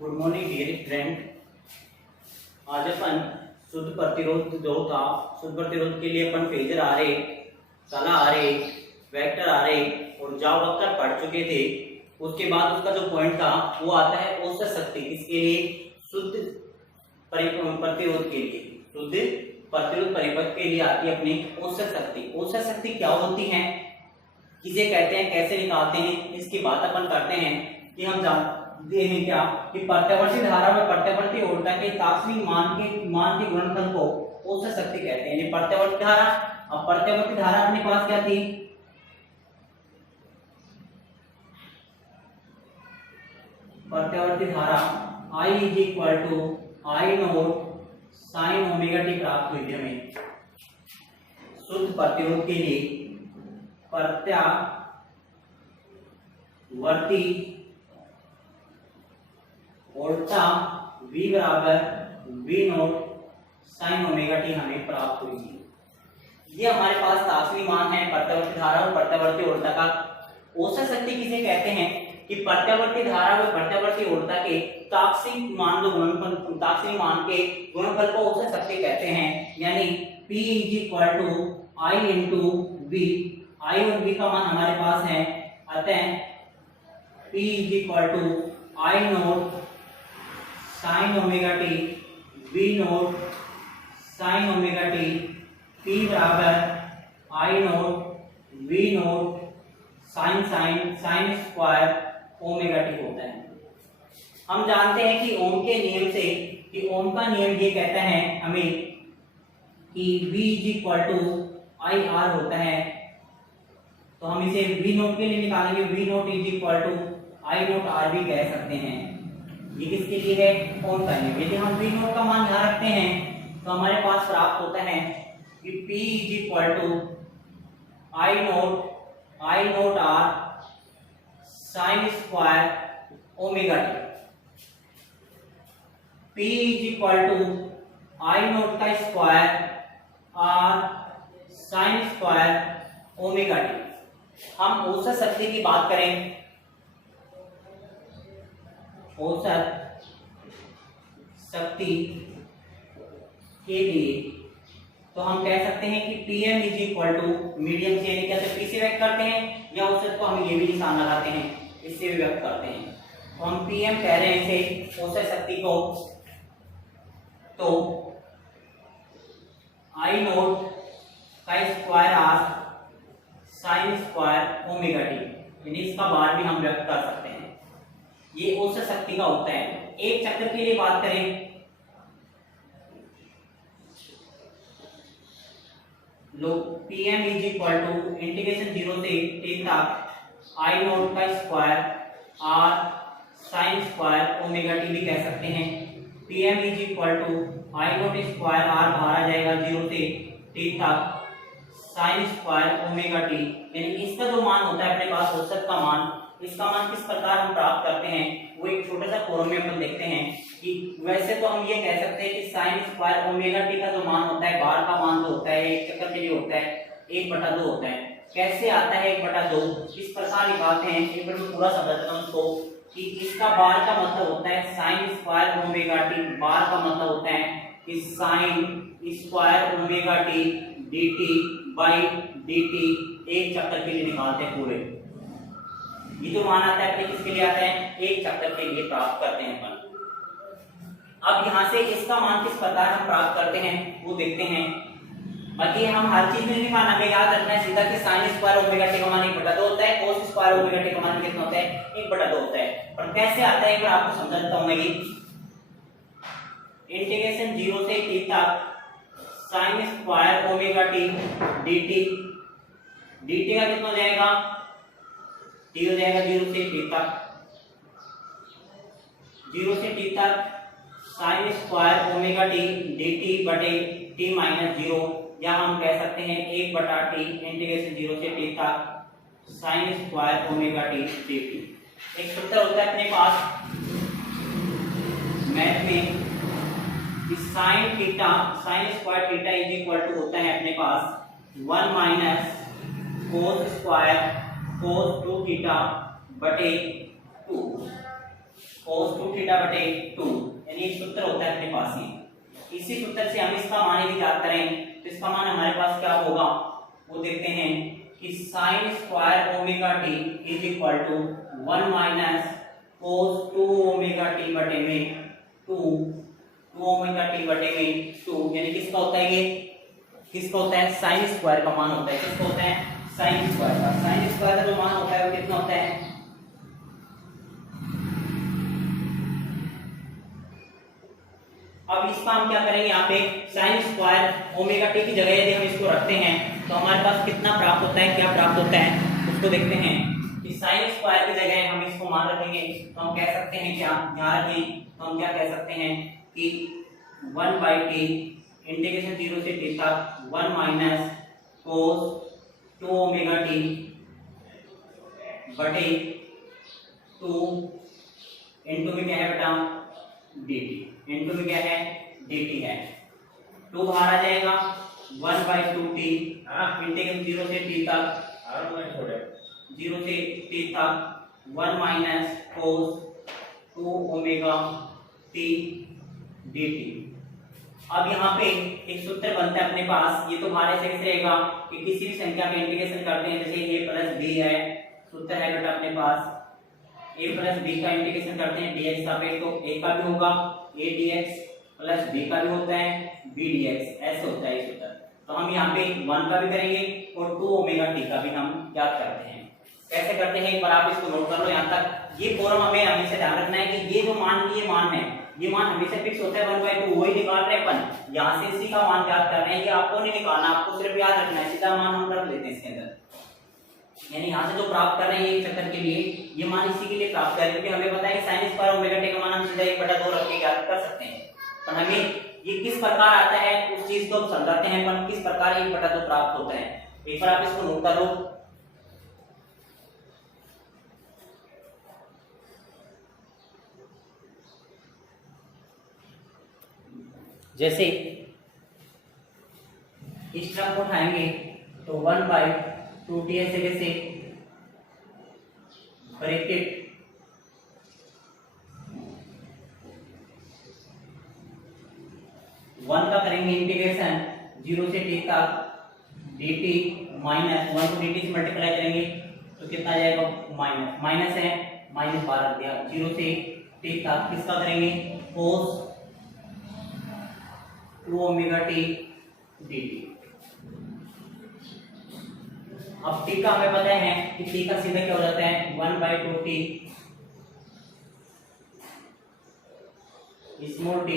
Good morning dear friend. आज अपन शुद्ध प्रतिरोध शुद्ध प्रतिरोध के लिए अपन फेजर आरे, कला आरे, वेक्टर आरे और जाव वक्र पढ़ चुके थे। उसके बाद उसका जो पॉइंट था वो आता है औसत शक्ति। किसके लिए? शुद्ध प्रतिरोध के लिए, शुद्ध प्रतिरोध परिपथ के लिए आती है अपनी औसत शक्ति। औसत शक्ति क्या होती है, किसे कहते हैं, कैसे निकालते हैं, इसकी बात अपन करते हैं। कि हम जानते हैं क्या कि प्रत्यावर्ती धारा व प्रत्यावर्ती ऊर्जा के तात्कालिक मान के गुणनफल को औसत शक्ति कहते हैं। प्रत्यावर्ती धारा, अब प्रत्यावर्ती धारा अपने पास क्या थी? प्रत्यावर्ती धारा I is equal to I naught sine omega T प्राप्त हुई थी हमें। शुद्ध प्रतिरोध के लिए प्रत्यावर्ती ऊर्जा V बराबर V naught sine omega T हमें प्राप्त हुई थी। ये हमारे पास तात्कालिक मान है प्रत्यावर्ती धारा और प्रत्यावर्ती ऊर्जा का। औसत शक्ति किसे कहते हैं कि प्रत्यावर्ती धारा व प्रत्यावर्ती ऊर्जा के तात्कालिक मान के गुणनफल को औसत शक्ति कहते हैं। यानी P is equal to I into V। I और V का मान हमारे पास है, अतः P is equal to I naught sine omega T V naught sine omega T. P बराबर I naught V naught sine square omega T होता है। हम जानते हैं कि ओम के नियम से, कि ओम का नियम ये कहता है हमें कि V is equal to I R होता है। तो हम इसे V नोट के लिए निकालेंगे। V naught is equal to I naught R भी कह सकते हैं। ये किसके लिए है? ओम का नियम। यदि हम V नोट का मान ध्यान रखते हैं तो हमारे पास प्राप्त होता है कि P is equal to I naught R sine square omega T. P is equal to I naught का square R sine square omega T. हम औसत शक्ति की बात करें, औसत शक्ति के लिए तो हम कह सकते हैं कि Pm is equal to medium से, यानी कैसे P से व्यक्त करते हैं या औसत को हम ये भी निशान लगाते हैं, इससे भी व्यक्त करते हैं। तो हम Pm कह रहे हैं इसे औसत शक्ति को। तो आई नोट का square R sine square omega T, यानी इसका बार भी हम व्यक्त कर सकते हैं। ये औसत शक्ति का होता है। एक चक्र के लिए बात करें, लो Pm is equal to integration 0 से t तक आई नोट का square R sine square omega T भी कह सकते हैं। Pm is equal to I naught square R बाहर आ जाएगा 0 से t तक साइन स्क्वायर ओमेगा टी। यानी इसका जो मान होता है अपने पास औसत का मान, इसका मान किस प्रकार हम प्राप्त करते हैं वो एक छोटा सा फॉर्म में अपन देखते हैं। कि वैसे तो हम ये कह सकते हैं कि साइन स्क्वायर ओमेगा टी का जो मान होता है, बार का मान जो होता है एक चक्कर के लिए होता है 1/2 होता है। कैसे आता है 1/2? इस प्रकार निकालते हैं। एक बार मैं पूरा समझाता हूं इसको कि इसका बार का मतलब होता है साइन स्क्वायर ओमेगा टी। बार का मतलब होता है कि sine square omega T dt by dt एक चक्कर के लिए निकालते हैं पूरे। ये जो मान आता है अपने किसके लिए आता है? एक चक्कर के लिए प्राप्त करते हैं अपन। अब यहाँ से इसका मान किस प्रकार हम प्राप्त करते हैं वो देखते हैं। बाकी हम हर चीज में निकालना है, याद रखना है सीधा कि साइन स्क्वायर ओमेगा टी का मान 1/2 होता है, कोस स्क्वायर ओमेगा टी का मान कितना होता है? 1/2 होता है। पर कैसे आता है एक बार आपको समझा देता हूं मैं। ये इंटीग्रेशन 0 से t तक sign square omega T dt, dt का कितना हो जाएगा? t हो जाएगा 0 से t तक, 0 से t तक sign square omega T dt बटे t माइनस 0, या हम कह सकते हैं 1/t इंटीग्रेशन 0 से t तक sign square omega T dt। एक सूत्र होता है अपने पास मैथ में कि sine theta, sine square theta is equal to होता है अपने पास 1 minus cos square cos 2 theta बटे 2। cos 2 थीटा बटे 2, यानी एक सूत्र होता है अपने पास ये। इसी सूत्र से हम इसका मान यदि ज्ञात करें तो इसका मान हमारे पास क्या होगा वो देखते हैं कि sin square omega t is equal to 1 minus cos 2 omega t बटे में 2 ओमेगा t बटे में 2, यानी किसका होता है ये, किसका होता है, sin स्क्वायर का मान होता है। किसका होता है, sin स्क्वायर का। sin स्क्वायर का जो मान होता है वो कितना होता है, अब इसका हम क्या करेंगे, यहाँ पे sin स्क्वायर ओमेगा t की जगह यदि हम इसको रखते हैं तो हमारे पास कितना प्राप्त होता है, क्या प्राप्त होता है उसको देखते हैं कि sin स्क्वायर की जगह हम इसको मान रखेंगे तो हम कह सकते हैं क्या, यहाँ रखें तो हम क्या कह सकते हैं कि 1/t इंटीग्रेशन 0 से t तक 1 माइनस cos 2 ओमेगा t बटे 2 इनटू में क्या है बेटा dt, इनटू में क्या है dt है, 2 बाहर आ जाएगा 1/2t इंटीग्रेशन 0 से t तक 0 से t तक 1 minus cos 2 omega t dt। अब यहाँ पे एक सूत्र बनता है अपने पास, ये तो हमारे से रहेगा कि किसी भी संख्या का इंटीग्रेशन करते हैं, जैसे a प्लस b है, सूत्र है बेटा अपने पास a प्लस b का इंटीग्रेशन करते हैं dx सापेक्ष, तो a का भी होगा a dx प्लस b का भी होता है b dx, ऐसे होता है ये सूत्र। तो हम यहाँ पे 1 का भी करेंगे और 2 ओमेगा t का भी हम याद करते हैं। कैसे करते हैं एक बार आप इसको नोट कर लो, यहाँ तक ये फॉर्म हमें हमेशा ध्यान रखना है कि ये जो मान है ये मान हमेशा फिक्स होता है 1/2, वही निकाल रहे हैं अपन, यहाँ से इसी का मान याद कर रहे हैं, ये आपको नहीं निकालना, आपको सिर्फ याद रखना है, सीधा मान हम रख लेते हैं इसके अंदर। यानी यहाँ से जो प्राप्त कर रहे हैं ये चक्कर के लिए ये मान इसी के लिए प्राप्त करें, क्योंकि हमें पता है कि sin स्क्वायर ओमेगा t का मान हम सीधा 1/2 रख के याद कर सकते हैं, पर हमें ये किस प्रकार आता है उस चीज को समझाते हैं, पर किस प्रकार 1/2 प्राप्त होता है। एक बार आप इसको नोट कर लो। जैसे इस टर्म को उठाएंगे तो 1/2t ऐसे कैसे ब्रैकेट 1 का करेंगे इंटीग्रेशन 0 से t तक dt माइनस 1 को dt से मल्टीप्लाई करेंगे तो कितना आ जाएगा, माइनस है माइनस 12 दिया, 0 से t तक किसका करेंगे cos 2 ओमेगा t dt। अब t का हमें पता है कि t का सीधा क्या हो जाता है 1/2t स्मॉल t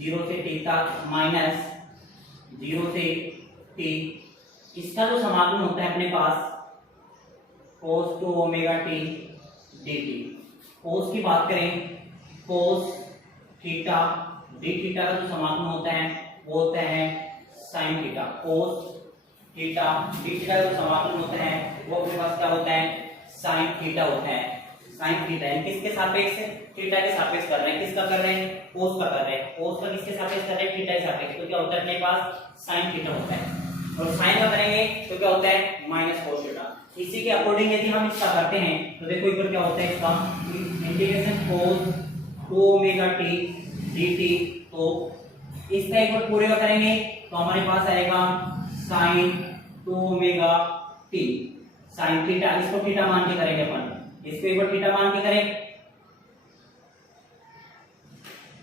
0 से t तक माइनस 0 से t, इसका जो समाकलन होता है अपने पास cos 2 omega t dt। cos की बात करें cos थीटा d थीटा का जो समाकलन होता है वो होता है sin theta, cos theta d theta का जो समाकलन होता है वो अपने पास क्या होता है sin थीटा होता है। sin थीटा यानी किसके सापेक्ष, थीटा के सापेक्ष कर रहे हैं, किसका कर रहे हैं cos का कर रहे हैं, cos का किसके सापेक्ष कर रहे हैं थीटा के सापेक्ष, तो क्या होता है अपने पास sin थीटा होता है, और sin का करेंगे तो क्या होता है माइनस cos थीटा। इसी के अकॉर्डिंग यदि हम इसका करते हैं तो देखो एक बार क्या होता है इसका integration cos 2 omega t dt, तो इसका एक बार पूरे का करेंगे तो हमारे पास आएगा sin 2 omega t sin theta, इसको थीटा मान के करेंगे अपन, इसको एक बार थीटा मान के करें,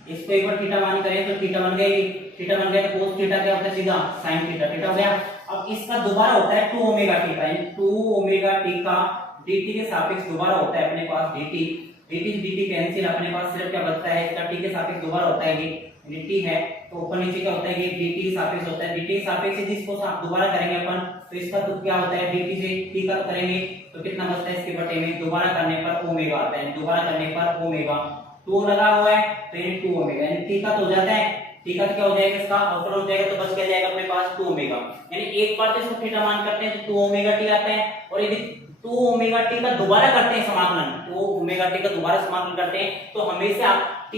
इसको एक बार थीटा मान करें तो थीटा बन गई, थीटा बन गया तो cos थीटा क्या होता है सीधा sin थीटा, थीटा हो गया। अब इसका दोबारा होता है 2 ओमेगा t का, यानी 2 ओमेगा t का dt के सापेक्ष दोबारा होता है अपने पास dt, dt से dt कैंसिल, अपने पास सिर्फ क्या बचता है इसका t के सापेक्ष दोबारा होता है ये dt है, तो ऊपर नीचे क्या होता है ये dt के सापेक्ष होता है, dt के सापेक्ष यदि इसको दोबारा करेंगे अपन तो इसका तो क्या होता है dt से t का करेंगे तो कितना बचता है इसके बटे में, दोबारा करने पर ओमेगा आता है, दोबारा करने पर ओमेगा 2 लगा हुआ है तो ये 2 ओमेगा, यानी t का तो हो जाता है, t का क्या हो जाएगा इसका आउटर हो जाएगा, तो बच क्या जाएगा अपने पास 2 ओमेगा, यानी एक बार तो इसको थीटा मान करते हैं तो 2 ओमेगा t आता है, और यदि 2 ओमेगा t का दोबारा करते हैं समाकलन, 2 ओमेगा t का दोबारा समाकलन करते हैं तो हमेशा t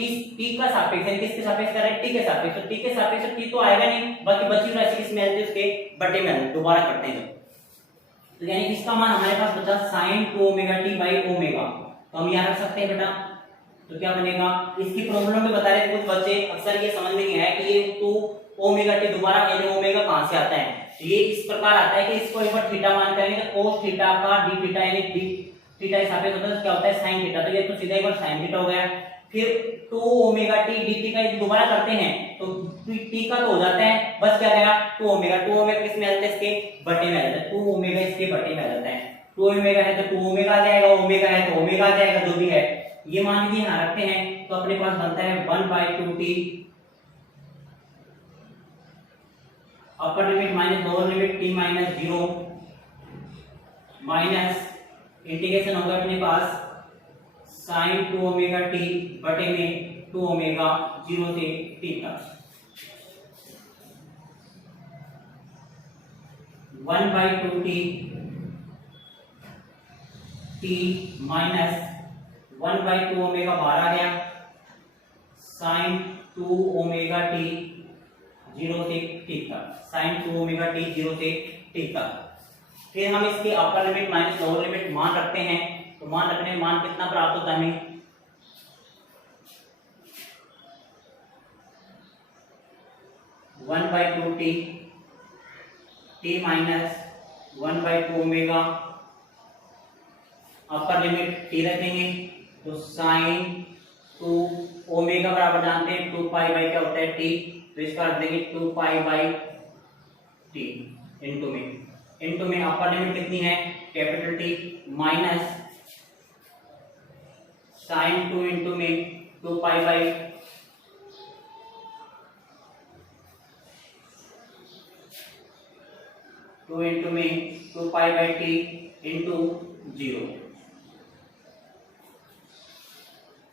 का सापेक्ष है, किसके सापेक्ष कर रहे हैं t के सापेक्ष, तो t के सापेक्ष t तो आएगा नहीं, बाकी बची राशि किसमें आती है उसके बटे में दोबारा करते हैं तो यानी इसका मान हमारे पास बचा sin 2 omega t by omega, तो हम यहाँ रख सकते हैं बेटा, तो क्या बनेगा, इसकी प्रॉब्लम में बता रहे थे कुछ बच्चे अक्सर ये समझ में नहीं आया कि ये 2 ओमेगा टी दोबारा n ओमेगा कहां से आता है। ये इस प्रकार आता है कि इसको एक बार थीटा मान करेंगे तो cos थीटा का d थीटा यानी d थीटा हिसाब से क्या होता है sin थीटा, तो ये तो सीधा एक बार sin थीटा हो गया। फिर 2 ओमेगा टी dt का दोबारा करते हैं तो t का तो हो जाता है, बस क्या रहेगा 2 ओमेगा किस में आ जाता है, इसके बटे में आ जाता है, 2 ओमेगा इसके बटे में आ जाता है। 2 ओमेगा है तो 2 ओमेगा आ जाएगा, ओमेगा है तो ओमेगा आ जाएगा, जो भी है ये मान लीजिए यहां रखते हैं तो अपने पास बनता है 1/2t upper limit minus lower limit t minus 0 minus integration होगा अपने पास sin 2 ओमेगा t बटे में 2 ओमेगा 0 से t तक 1/2t t माइनस 1/2 ओमेगा बाहर आ गया sin 2 ओमेगा t 0 से t तक, sin 2 ओमेगा t 0 से t तक। फिर हम इसके upper limit minus lower limit मान रखते हैं, तो मान रखने में मान कितना प्राप्त होता है हमें, one by two T minus 1/2 omega upper limit T रखेंगे तो sin 2 ओमेगा बराबर जानते हैं 2 पाई बाई क्या होता है टी, तो इसका रख देंगे 2 पाई बाई टी इनटू में अपर लिमिट कितनी है capital T minus sin 2 into में 2 पाई बाई टू इंटू में 2 pi by T into 0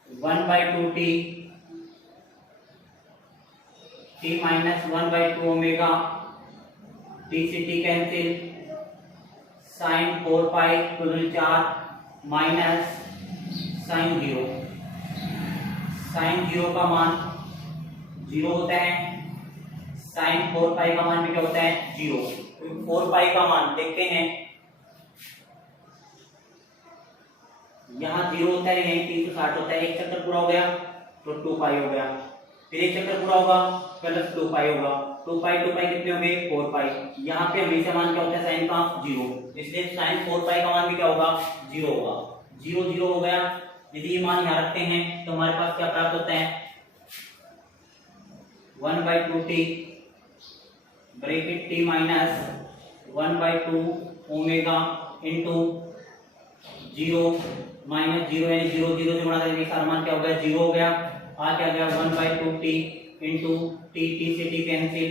1/2 T minus 1/2 omega T से टी कैंसिल sin 4 पाई टोटल 4 माइनस sin 0 का मान 0 होता है, sin 4 पाई का मान भी क्या होता है 0। 4 पाई का मान देखते हैं यहाँ 0 होता है, यहीं 360 होता है, एक चक्कर पूरा हो गया तो 2 पाई हो गया, फिर एक चक्कर पूरा होगा प्लस 2 पाई होगा, 2 पाई कितने होंगे 4 पाई। यहाँ पे हमेशा मान क्या होता है साइन का 0, इसलिए साइन 4 पाई का मान भी क्या होगा 0 होगा। 0 हो गया, यदि ये मान यहाँ रखते हैं तो हमारे पास क्या प्राप्त होता है 1/2 bracket T minus 1/2 omega into 0 minus 0 यानी 0 से गुणा करेंगे सारा मान क्या हो गया 0 हो गया। आ क्या गया 1/2 टी इंटू टी से टी कैंसिल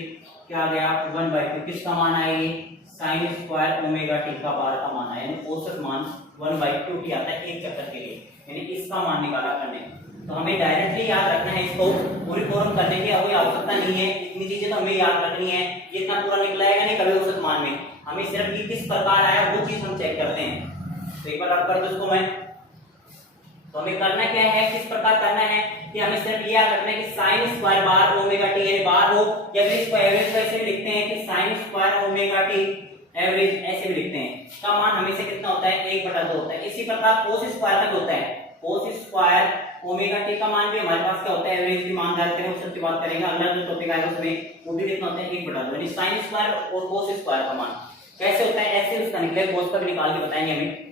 क्या आ गया 1/2, किसका मान आया ये साइन स्क्वायर ओमेगा टी का बार का मान आया, यानी औसत मान 1/2 टी आता है एक चक्कर के लिए, यानी इसका मान निकाला करने। तो हमें डायरेक्टली याद रखना है, इसको पूरी फॉर्म करने की कोई आवश्यकता नहीं है, इतनी चीजें तो हमें याद रखनी है। ये इतना पूरा निकलाएगा नहीं कभी औसत मान में, हमें सिर्फ ये किस प्रकार आया वो चीज हम चेक करते हैं। तो एक बार आप कर दो इसको मैं, तो हमें करना क्या है किस प्रकार करना है कि हमें सिर्फ ये याद रखना है कि sine square bar omega T यानी बार हो, या फिर इसको एवरेज ऐसे भी लिखते हैं कि sine square omega T average ऐसे भी लिखते हैं, का मान हमेशा कितना होता है 1/2 होता है। इसी प्रकार कोस स्क्वायर का होता है, कोस स्क्वायर ओमेगा टी का मान भी हमारे पास क्या होता है एवरेज भी मान जानते हैं, उससे बात करेंगे अगला जो टॉपिक आएगा उसमें, वो भी कितना होता है 1/2, यानी साइन स्क्वायर और कोस स्क्वायर का मान कैसे होता है ऐसे उसका निकले, कोस का भी निकाल के बताएंगे हमें।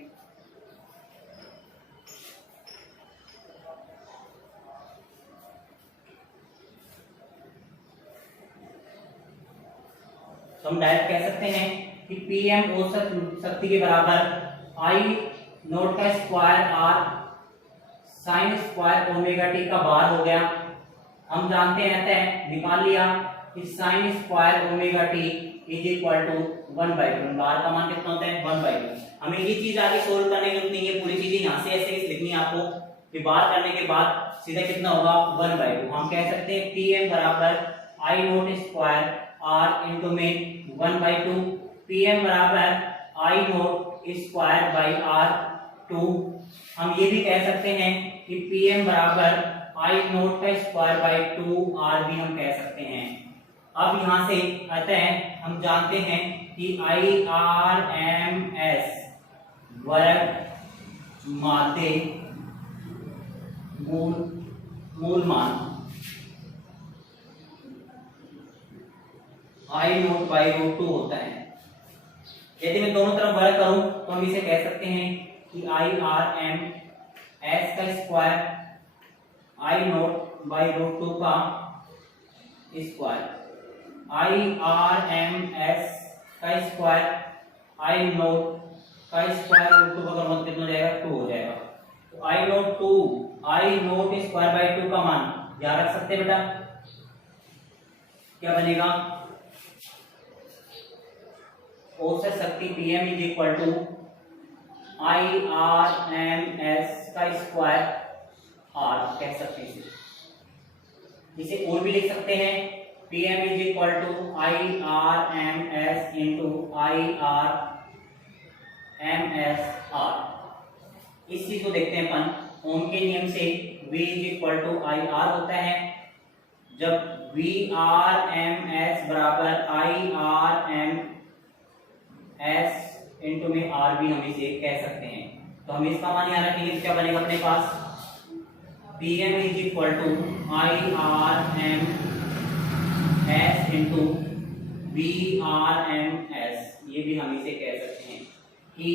तो हम डायरेक्ट कह सकते हैं कि Pm औसत शक्ति के बराबर I नोट का square R sign square omega T का बार हो गया। हम जानते हैं निकाल लिया कि sine square omega T is equal to 1/2, bar का मान कितना होता है 1/2। हमें ये चीज आगे सोल्व करने की जरूरत नहीं है, पूरी चीजें यहाँ से ऐसे लिखनी है आपको कि बार करने के बाद सीधा कितना होगा 1/2। हम कह सकते हैं Pm बराबर I note square R into में 1/2, Pm बराबर I note square by R2। हम ये भी कह सकते हैं कि Pm बराबर I नोट का स्क्वायर बाई 2R भी हम कह सकते हैं। अब यहाँ से अतः हम जानते हैं कि IRMS वर्ग माध्य मूल मान आई नोट बाई रूट 2 होता है। यदि मैं दोनों तरफ वर्ग करूं तो हम इसे कह सकते हैं कि आई आर एम एस का square I naught by root 2 का square, I R M S का स्क्वायर आई नोट का स्क्वायर रूट 2 का क्रम कितना हो जाएगा 2 हो जाएगा। तो I naught 2 I naught square by 2 का मान याद रख सकते हैं बेटा, क्या बनेगा औसत शक्ति Pm is equal to I R M S का स्क्वायर आर कह सकते हैं इसे और भी लिख सकते हैं Pm is equal to I R M S into I R M S R. इस चीज को देखते हैं अपन ओम के नियम से V is equal to I R होता है जब वी आर एम एस बराबर I R M S into में आर भी हम इसे कह सकते हैं। तो हम इसका मान यहाँ रखेंगे तो क्या बनेगा अपने पास Pm is equal to I R M S into V R M S. ये भी हम इसे कह सकते हैं कि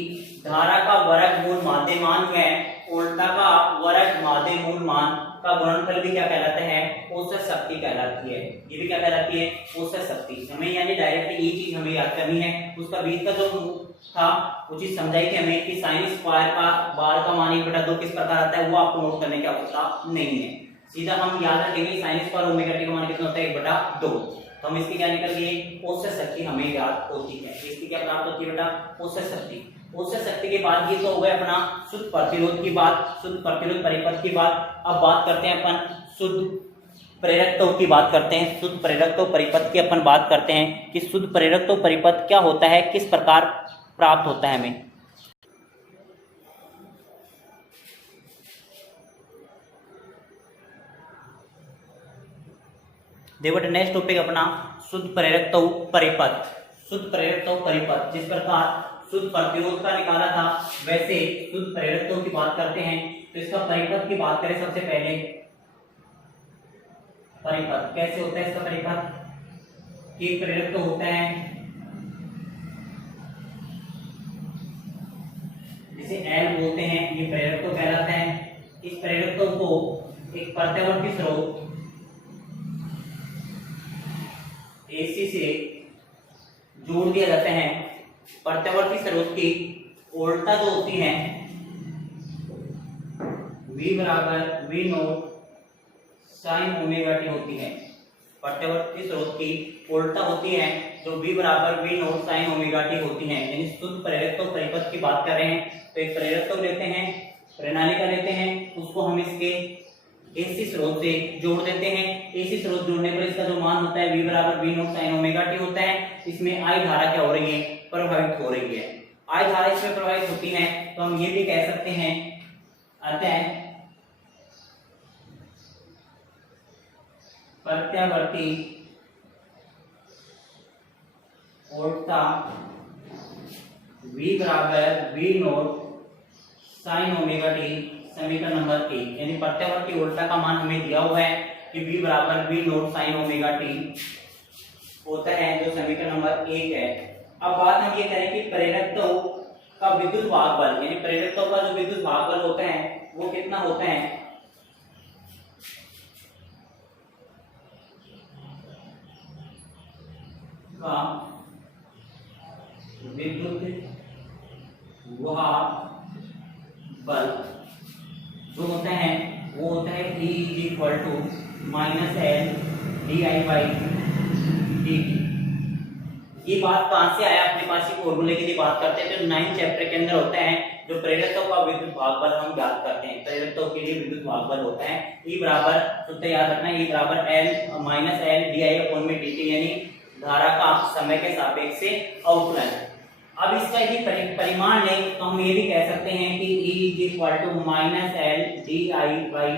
धारा का वर्गमूल माध्यमान है उल्टा का वर्ग माध्यमूल मान का गुणनफल भी क्या कहलाता है औसत शक्ति कहलाती है। ये भी क्या कहलाती है औसत शक्ति। हमें यानी डायरेक्ट ये चीज हमें याद करनी है। उसका बीच का जो था वो चीज समझाई थी हमें कि साइन स्क्वायर का बार का मान 1/2 किस प्रकार आता है वो आपको नोट करने की आवश्यकता नहीं है। सीधा हम याद रखेंगे साइन स्क्वायर ओमेगा टी का मान कितना होता है 1/2। तो हम इसकी क्या निकल गई औसत शक्ति हमें याद होती है। इसकी क्या प्राप्त होती है बेटा औसत शक्ति। औसत शक्ति के बाद ये तो हो गया अपना शुद्ध प्रतिरोध की बात, शुद्ध प्रतिरोध परिपथ की बात। अब बात करते हैं अपन शुद्ध प्रेरकत्व की बात करते हैं। शुद्ध प्रेरकत्व परिपथ की अपन बात करते हैं कि शुद्ध प्रेरकत्व परिपथ क्या होता है, किस प्रकार प्राप्त होता है हमें। देखो नेक्स्ट टॉपिक अपना शुद्ध प्रेरकत्व परिपथ। शुद्ध प्रेरकत्व परिपथ जिस प्रकार शुद्ध प्रतिरोध का निकाला था वैसे शुद्ध प्रेरकत्व की बात करते हैं। तो इसका परिपथ की बात करें सबसे पहले परिपथ कैसे होता है इसका परिपथ कि प्रेरकत्व होता है जिसे L बोलते हैं, ये प्रेरकत्व कहलाता है। इस प्रेरकत्व को एक प्रत्यावर्ती स्रोत AC से जोड़ दिया जाता है। प्रत्यावर्ती स्रोत की उल्टा जो होती है V बराबर V naught sine omega T होती है। प्रत्यावर्ती स्रोत की उल्टा होती है जो V बराबर V naught sine omega T होती है। यानी शुद्ध प्रेरकत्व परिपथ की बात कर रहे हैं तो एक प्रेरकत्व लेते हैं, प्रणालिका लेते हैं, उसको हम इसके AC स्रोत से जोड़ देते हैं। AC स्रोत जोड़ने पर इसका जो मान होता है V बराबर V naught sine omega T होता है। इसमें I धारा क्या हो रही है प्रभावित हो रही है। I धारा इसमें प्रभावित होती है तो हम ये भी कह सकते हैं अतः प्रत्यावर्ती उल्टा V बराबर V naught sine omega T समीकरण नंबर 1। यानी प्रत्यावर्ती उल्टा का मान हमें दिया हुआ है कि V बराबर V naught sine omega T होता है जो समीकरण नंबर 1 है। अब बात हम ये करें कि प्रेरकत्व का विद्युत वाहक बल यानी प्रेरकत्व का जो विद्युत वाहक बल होता है वो कितना होता है का विद्युत वाहक बल जो होता है वो होता है E is equal to minus L D I by D T. ये बात कहाँ से आया अपने पास ही फॉर्मूले की बात करते हैं जो 9 चैप्टर के अंदर होता है जो प्रेरकत्व का विद्युत भाग बल हम याद करते हैं। प्रेरकत्व के लिए विद्युत भाग बल होता है E बराबर सूत्र याद रखना E बराबर एल माइनस एल डी आई अपॉन में डी टी यानी धारा का समय के सापेक्ष से अवकलन। अब इसका यदि परिमाण लें तो हम ये भी कह सकते हैं कि E is equal to minus L D I by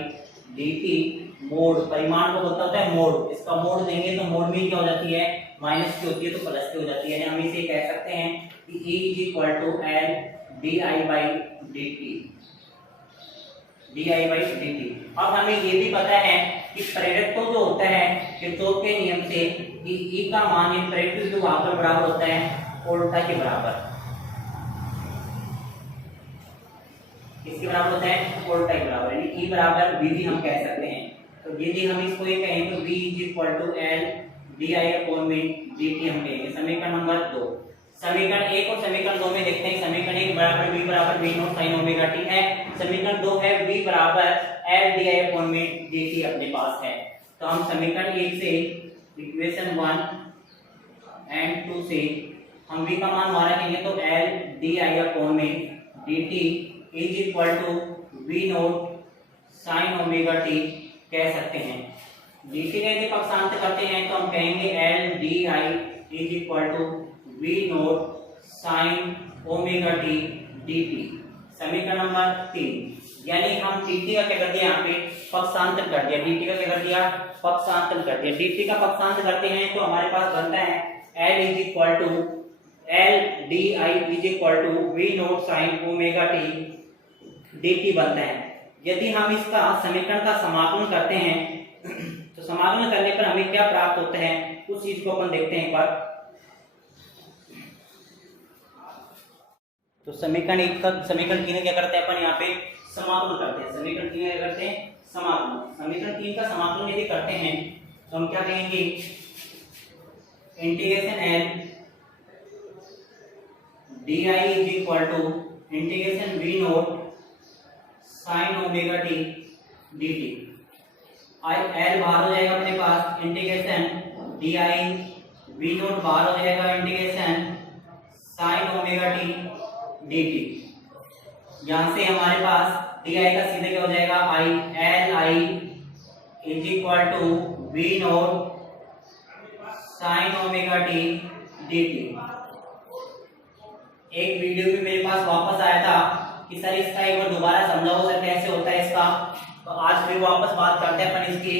D T mode. परिमाण को होता है मोड, इसका मोड देंगे तो मोड में क्या हो जाती है माइनस की होती है तो प्लस की हो जाती है। यानी हम इसे कह सकते हैं कि E is equal to L D I by D T di/dt। अब हमें ये भी पता है कि प्रेरक तो जो होता है किरचॉफ के नियम से कि E का मान इन प्रेरक के वहां पर बराबर होता है वोल्टा के बराबर। इसके बराबर होता है वोल्टा के बराबर, यानी E बराबर V भी हम कह सकते हैं। तो यदि हम इसको ये कहें तो V = L di/dt हम कहेंगे। समीकरण नंबर 2। समीकरण 1 और समीकरण 2 में देखते हैं। समीकरण 1 बराबर V बराबर V0 sin ओमेगा t है। समीकरण 2 है V बराबर L di/dt अपने पास है। तो हम समीकरण 1 से इक्वेशन 1 एंड 2 से हम V का मान हमारा कहेंगे तो L di/dt = V0 sin omega t कह सकते हैं। dt का यदि पक्षांत करते हैं तो हम कहेंगे L di = V0 sin omega t dt। समीकरण नंबर 3, यानी हम dt का क्या कर दिया, यहाँ पे पक्षांतर कर दिया। dt का क्या कर दिया, पक्षांतर कर दिया। dt का पक्षांतर करते हैं तो हमारे पास बनता है L di = V0 sin omega t dt बनता है। यदि हम इसका समीकरण का समाकलन करते हैं तो समाकलन करने पर हमें क्या प्राप्त होता है उस चीज को अपन देखते हैं एक बार। तो समीकरण 1 का समीकरण 3 क्या करते हैं अपन यहाँ पे समाकलन करते हैं। समीकरण 3 क्या करते हैं, समाकलन। समीकरण 3 का समाकलन यदि करते हैं तो हम क्या कहेंगे, integration L di = integration V0 sin omega t dt। L बाहर हो जाएगा अपने पास, इंटीग्रेशन di V0 बाहर हो जाएगा, integration sin omega t dt। यहां से हमारे पास di का सीधे क्या हो जाएगा, Li = V0 sin omega t dt। एक वीडियो भी मेरे पास वापस आया था कि सर इसका एक बार दोबारा समझाओ सर कैसे होता है इसका। तो आज फिर वापस बात करते हैं अपन इसकी।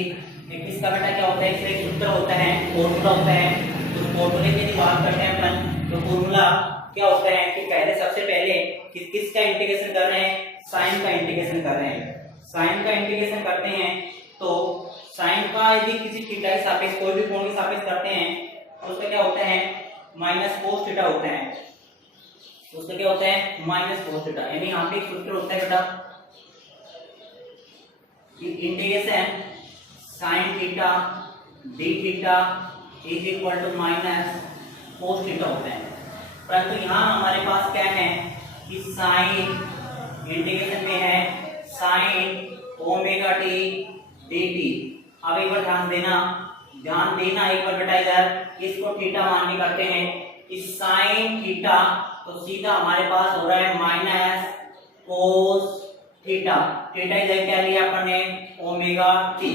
इसका बेटा क्या होता है, इसका एक सूत्र होता है, फॉर्मूला होता है। तो फॉर्मूले की यदि बात करते हैं अपन तो फॉर्मूला क्या होता है कि पहले सबसे पहले किसका इंटीग्रेशन कर रहे हैं, साइन का इंटीग्रेशन कर रहे हैं। साइन का इंटीग्रेशन करते हैं तो साइन का यदि किसी थीटा के सापेक्ष कोई भी कोण के सापेक्ष करते हैं तो उसका क्या होता है, माइनस कोस थीटा होता है। उसका क्या होता है, माइनस कोस थीटा। यानी यहाँ पे एक सूत्र होता है बेटा कि integration sine theta D theta = minus cos theta होता है। परंतु यहाँ हमारे पास क्या है कि साइन इंटीग्रेशन में है साइन ओमेगा टी dt। अब एक बार ध्यान देना एक बार बेटा, इधर इसको थीटा मान के करते हैं कि साइन थीटा, तो सीधा हमारे पास हो रहा है माइनस कोस थीटा। थीटा इधर क्या लिया अपन ने, ओमेगा टी।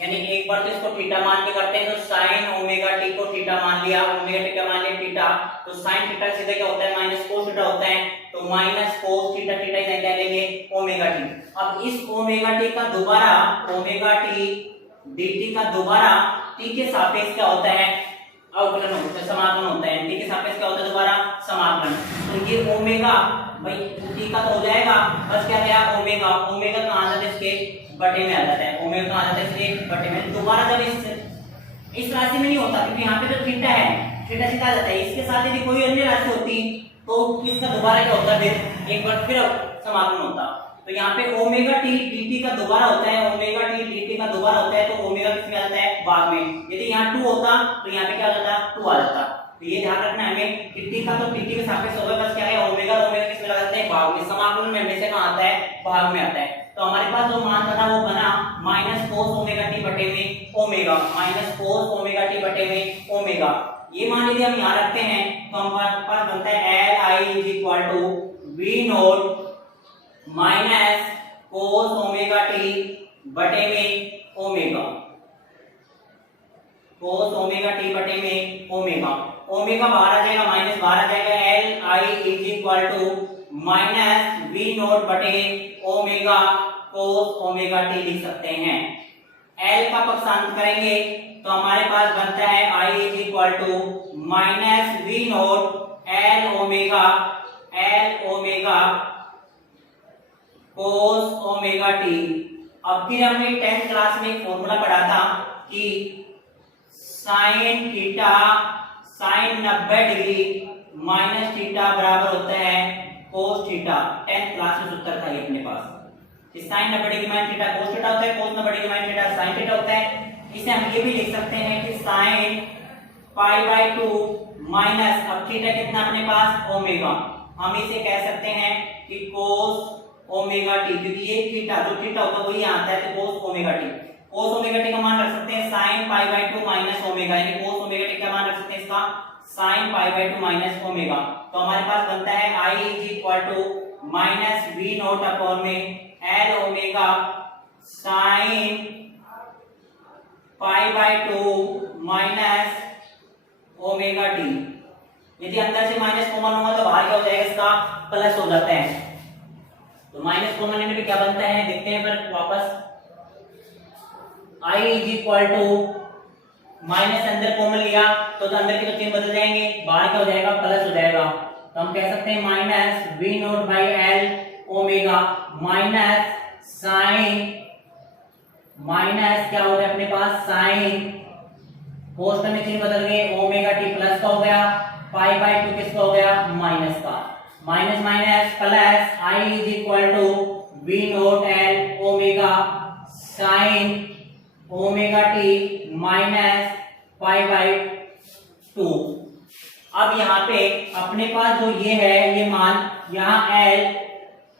यानी एक बार तो इसको थीटा मान के करते हैं तो साइन ओमेगा टी को थीटा मान लिया, ओमेगा टी का मान लिया थीटा। तो साइन थीटा सीधे क्या होता है, माइनस कोस थीटा होता है। तो माइनस कोस थीटा, थीटा इधर क्या लेंगे, ओमेगा टी। अब इस ओमेगा टी का दोबारा, ओमेगा टी dt का दोबारा t के सापेक्ष क्या होता है, अवकलन होता है, समाकलन होता है। t के सापेक्ष क्या होता है, दोबारा समाकलन। तो ये ओमेगा भाई t का तो हो जाएगा, बस क्या गया ओमेगा। ओमेगा कहाँ आ जाता है, इसके बटे में आ जाता है। ओमेगा कहाँ आ जाता है, इसके बटे में। दोबारा जब इस राशि में नहीं होता क्योंकि यहाँ पे तो थीटा है, थीटा सीधा आ जाता है। इसके साथ यदि कोई अन्य राशि होती तो इसका दोबारा क्या होता है, फिर एक बार फिर समाकलन होता। तो यहाँ पे ओमेगा टी dt का दोबारा होता है, ओमेगा टी dt का दोबारा होता है। तो ओमेगा किसमें आ जाता है, भाग में। यदि यहाँ 2 होता तो यहाँ पे क्या आ जाता, 2 आ जाता। तो ये ध्यान रखना है हमें कि t का तो dt के सापेक्ष होगा, बस क्या है ओमेगा, ओमेगा किसमें लगा जाता है, भाग में। समाकलन में हमेशा कहाँ आता है, भाग में आता है। तो हमारे पास जो मान बना वो बना माइनस कोस ओमेगा टी बटे में omega, minus cos omega T बटे में ओमेगा। ये मान यदि हम यहाँ रखते हैं तो हमारे पास बनता है Li = V0 minus cos omega T बटे में ओमेगा, कोस ओमेगा टी बटे में ओमेगा। ओमेगा बाहर आ जाएगा, माइनस बाहर आ जाएगा। Li = माइनस V0 बटे ओमेगा कोस ओमेगा टी लिख सकते हैं। L का पक्षांतर करेंगे तो हमारे पास बनता है I = minus V0 L omega cos omega T. अब फिर हमने 10th क्लास में एक फॉर्मूला पढ़ा था कि sin theta sin 90 degree minus theta बराबर होता है cos थीटा। 10th क्लास में सूत्र था ये अपने पास कि sin 90 degree minus theta cos theta होता है, cos 90 degree minus theta sin theta होता है। इसे हम ये भी लिख सकते हैं कि sin पाई बाय 2 माइनस, अब थीटा कितना अपने पास ओमेगा, हम इसे कह सकते हैं कि cos ओमेगा टी, क्योंकि ये थीटा जो थीटा होता है वही आता है, तो cos omega T. cos omega T का मान रख सकते हैं sin pi by 2 minus omega, यानी cos ओमेगा टी का मान रख सकते हैं इसका sin pi by 2 minus omega. तो हमारे पास बनता है I is equal to minus V naught upon में L omega sin pi by 2 minus omega T. यदि अंदर से माइनस कॉमन होगा तो बाहर क्या हो जाएगा, इसका प्लस हो जाता है। तो माइनस कॉमन लेने पे क्या बनता है देखते हैं फिर वापस। I is equal to minus अंदर कॉमन लिया तो अंदर के तो चिन्ह बदल जाएंगे, बाहर क्या हो जाएगा, प्लस हो जाएगा। तो हम कह सकते हैं minus V naught by L omega minus sine, minus क्या हो गया अपने पास साइन, कोष्टक में चिन्ह बदल गए, ओमेगा टी प्लस का हो गया, पाई बाय 2 किसका हो गया, माइनस का। Minus minus plus I is equal to V naught L omega sine omega T minus pi by 2। अब यहाँ पे अपने पास जो ये है ये मान, यहाँ एल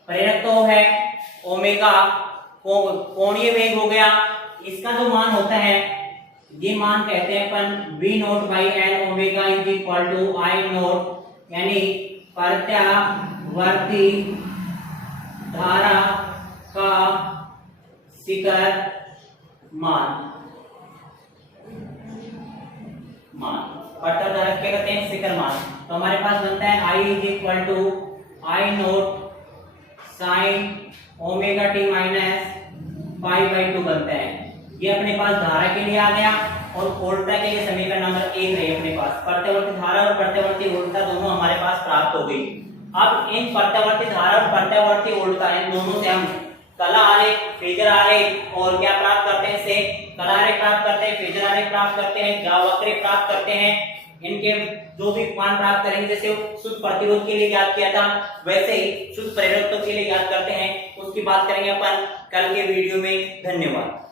प्रेरक तो है, ओमेगा कोणीय वेग हो गया, इसका जो मान होता है ये मान कहते हैं अपन V naught by L omega is equal to I naught, यानी प्रत्यावर्ती धारा का शिखर मान। प्रत्यावर्ती धारा क्या कहते हैं, शिखर मान। तो हमारे पास बनता है I is equal to I naught sine omega T minus pi by 2 बनता है। ये अपने पास धारा के लिए आ गया और उल्टा के लिए समीकरण नंबर 1 है अपने पास। प्रत्यावर्ती धारा और प्रत्यावर्ती उल्टा दोनों हमारे पास प्राप्त हो गई। अब इन प्रत्यावर्ती धारा और प्रत्यावर्ती उल्टा इन दोनों से हम कला आरेख, फेजर आरेख और क्या प्राप्त करते हैं, से कला आरेख प्राप्त करते हैं, फेजर आरेख प्राप्त करते हैं, जावक्र प्राप्त करते हैं। इनके जो भी मान प्राप्त करेंगे, जैसे शुद्ध प्रतिरोध के लिए याद किया था वैसे ही शुद्ध प्रेरकत्व के लिए याद करते हैं, उसकी बात करेंगे अपन कल के वीडियो में। धन्यवाद।